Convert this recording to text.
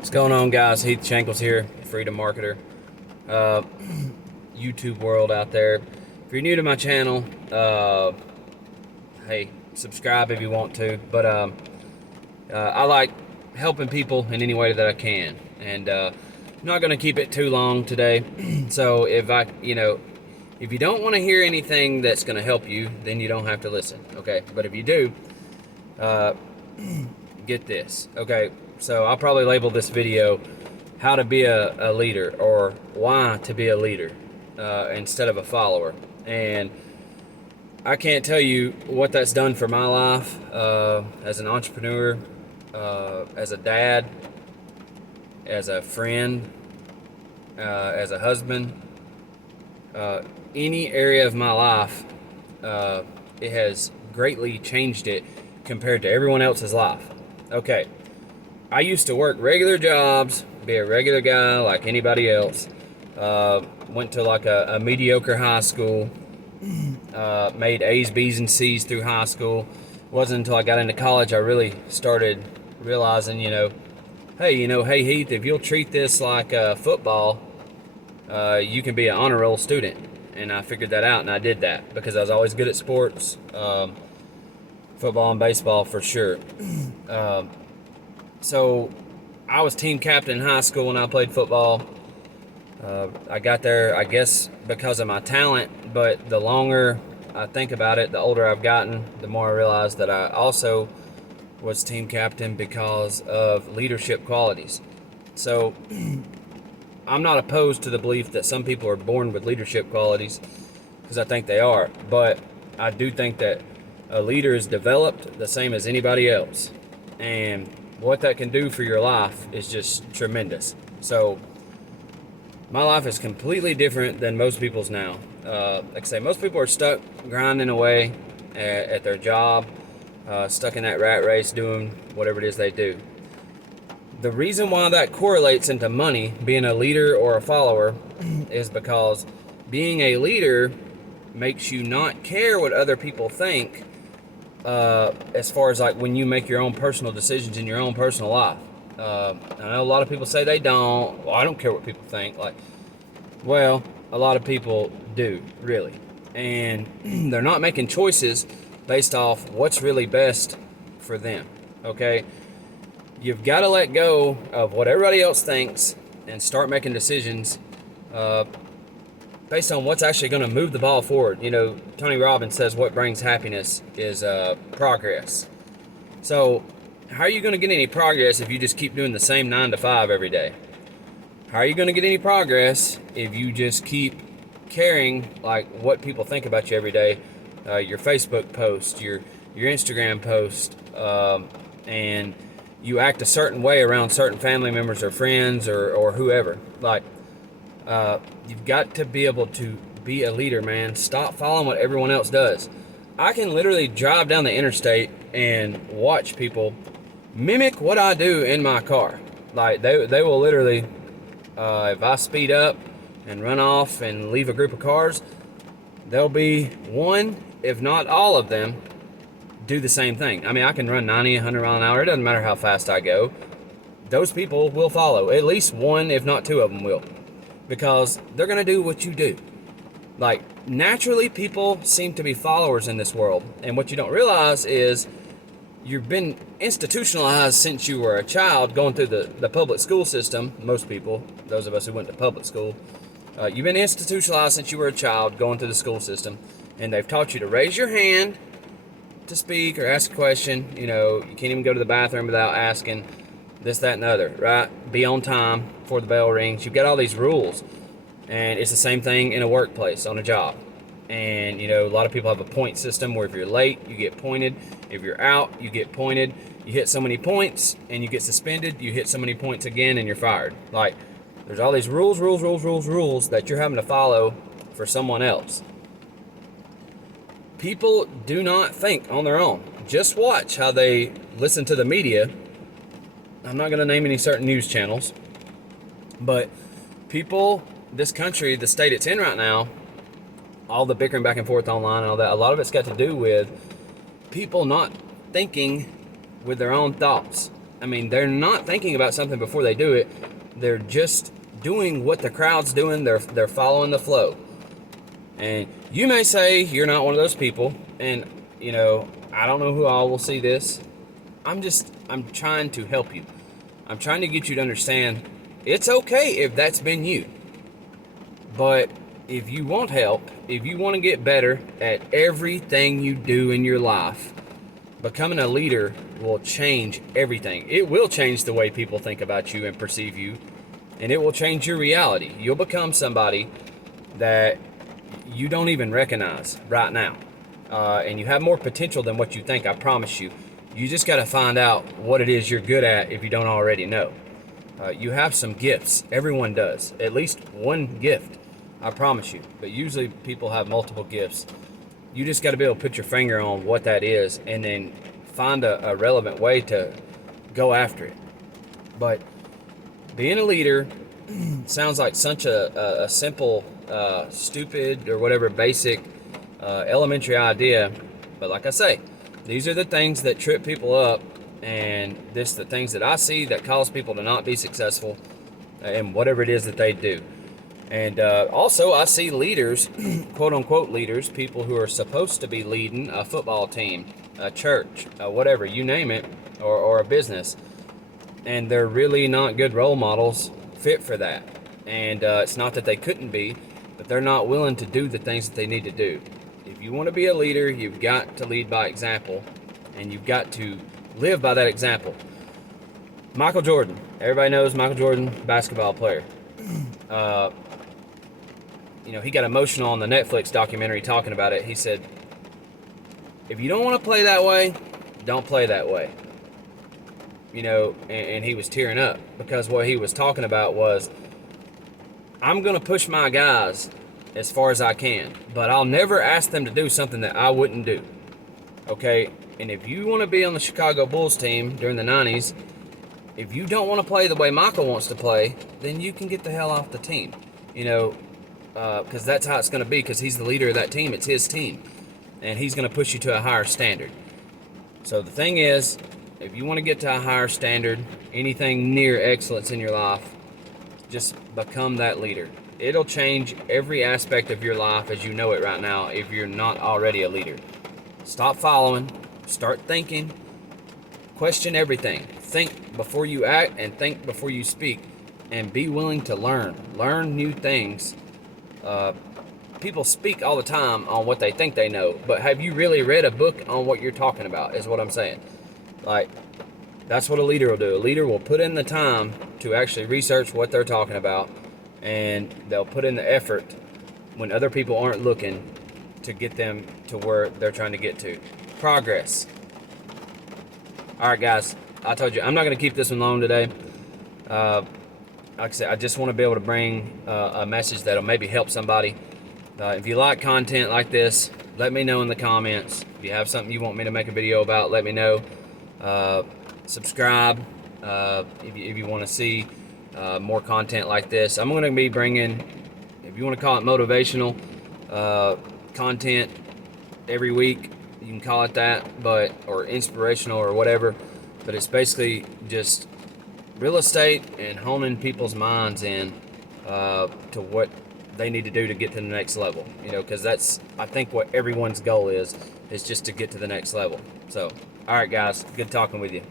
What's going on, guys? Heath Shankles here, Freedom Marketer. Uh, YouTube world out there. If you're new to my channel, hey, subscribe if you want to. But I like helping people in any way that I can, and I'm not going to keep it too long today. So if you don't want to hear anything that's going to help you, then you don't have to listen. Okay, but if you do, uh, get this. Okay, so I'll probably label this video how to be a leader, or why to be a leader instead of a follower. And I can't tell you what that's done for my life as an entrepreneur, as a dad, as a friend, as a husband. Any area of my life, it has greatly changed it compared to everyone else's life. Okay, I used to work regular jobs, be a regular guy like anybody else. Went to like a mediocre high school, made A's, B's, and C's through high school. It wasn't until I got into college I really started realizing, hey Heath, if you'll treat this like football, you can be an honor roll student. And I figured that out, and I did that because I was always good at sports, football and baseball for sure. So I was team captain in high school when I played football. I got there, I guess, because of my talent, but the longer I think about it, the older I've gotten, the more I realize that I also was team captain because of leadership qualities. So I'm not opposed to the belief that some people are born with leadership qualities, because I think they are, but I do think that a leader is developed the same as anybody else, and what that can do for your life is just tremendous. So my life is completely different than most people's now. Like I say, most people are stuck grinding away at their job, stuck in that rat race doing whatever it is they do. The reason why that correlates into money, being a leader or a follower, is because being a leader makes you not care what other people think, as far as like when you make your own personal decisions in your own personal life. I know a lot of people say they don't. Well, I don't care what people think. Well, a lot of people do, really. And they're not making choices based off what's really best for them, okay? You've got to let go of what everybody else thinks and start making decisions based on what's actually going to move the ball forward. Tony Robbins says what brings happiness is progress. So how are you going to get any progress if you just keep doing the same 9 to 5 every day? How are you going to get any progress if you just keep caring like what people think about you every day? Your Facebook post, your Instagram post, and you act a certain way around certain family members or friends or whoever. You've got to be able to be a leader, man. Stop following what everyone else does. I can literally drive down the interstate and watch people mimic what I do in my car. Like they will literally, if I speed up and run off and leave a group of cars, there'll be one, if not all of them, do the same thing. I mean, I can run 90, 100 mile an hour. It doesn't matter how fast I go. Those people will follow. At least one, if not two of them will. Because they're going to do what you do. Like, naturally, people seem to be followers in this world. And what you don't realize is you've been institutionalized since you were a child going through the public school system. Most people, those of us who went to public school, you've been institutionalized since you were a child going through the school system. And they've taught you to raise your hand to speak or ask a question. You can't even go to the bathroom without asking this, that, and the other, right? Be on time before the bell rings. You've got all these rules, and it's the same thing in a workplace, on a job. And a lot of people have a point system where if you're late, you get pointed. If you're out, you get pointed. You hit so many points and you get suspended. You hit so many points again and you're fired. Like, there's all these rules that you're having to follow for someone else. People do not think on their own. Just watch how they listen to the media. I'm not going to name any certain news channels, but people, this country, the state it's in right now, all the bickering back and forth online and all that, a lot of it's got to do with people not thinking with their own thoughts. I mean, they're not thinking about something before they do it. They're just doing what the crowd's doing. They're following the flow. And you may say you're not one of those people, and I don't know who all will see this. I'm trying to help you. I'm trying to get you to understand it's okay if that's been you. But if you want help, if you want to get better at everything you do in your life, becoming a leader will change everything. It will change the way people think about you and perceive you, and it will change your reality. You'll become somebody that you don't even recognize right now. And you have more potential than what you think, I promise you. You just got to find out what it is you're good at if you don't already know. You have some gifts. Everyone does. At least one gift, I promise you. But usually people have multiple gifts. You just got to be able to put your finger on what that is and then find a relevant way to go after it. But being a leader sounds like such a simple, stupid, or whatever basic elementary idea. But like I say, these are the things that trip people up, and the things that I see that cause people to not be successful in whatever it is that they do. And also, I see leaders, quote unquote leaders, people who are supposed to be leading a football team, a church, whatever, you name it, or a business. And they're really not good role models fit for that. And it's not that they couldn't be, but they're not willing to do the things that they need to do. If you want to be a leader, you've got to lead by example, and you've got to live by that example. Michael Jordan. Everybody knows Michael Jordan, basketball player. He got emotional on the Netflix documentary talking about it. He said, if you don't want to play that way, don't play that way. And he was tearing up because what he was talking about was, I'm going to push my guys as far as I can, but I'll never ask them to do something that I wouldn't do. Okay? And if you want to be on the Chicago Bulls team during the 90s, if you don't want to play the way Michael wants to play, then you can get the hell off the team. Because that's how it's going to be, because he's the leader of that team. It's his team. And he's going to push you to a higher standard. So the thing is, if you want to get to a higher standard, anything near excellence in your life, just become that leader. It'll change every aspect of your life as you know it right now if you're not already a leader. Stop following. Start thinking. Question everything. Think before you act and think before you speak. And be willing to learn. Learn new things. People speak all the time on what they think they know, but have you really read a book on what you're talking about is what I'm saying. Like, that's what a leader will do. A leader will put in the time to actually research what they're talking about, and they'll put in the effort when other people aren't looking to get them to where they're trying to get to. Progress. All right, guys, I told you I'm not going to keep this one long today. Like I said, I just want to be able to bring a message that'll maybe help somebody. If you like content like this, let me know in the comments. If you have something you want me to make a video about, let me know. Subscribe if you want to see more content like this. I'm going to be bringing, if you want to call it motivational content every week, you can call it that, or inspirational or whatever. But it's basically just real estate and honing people's minds in to what they need to do to get to the next level. Because that's, I think, what everyone's goal is just to get to the next level. So, all right, guys, good talking with you.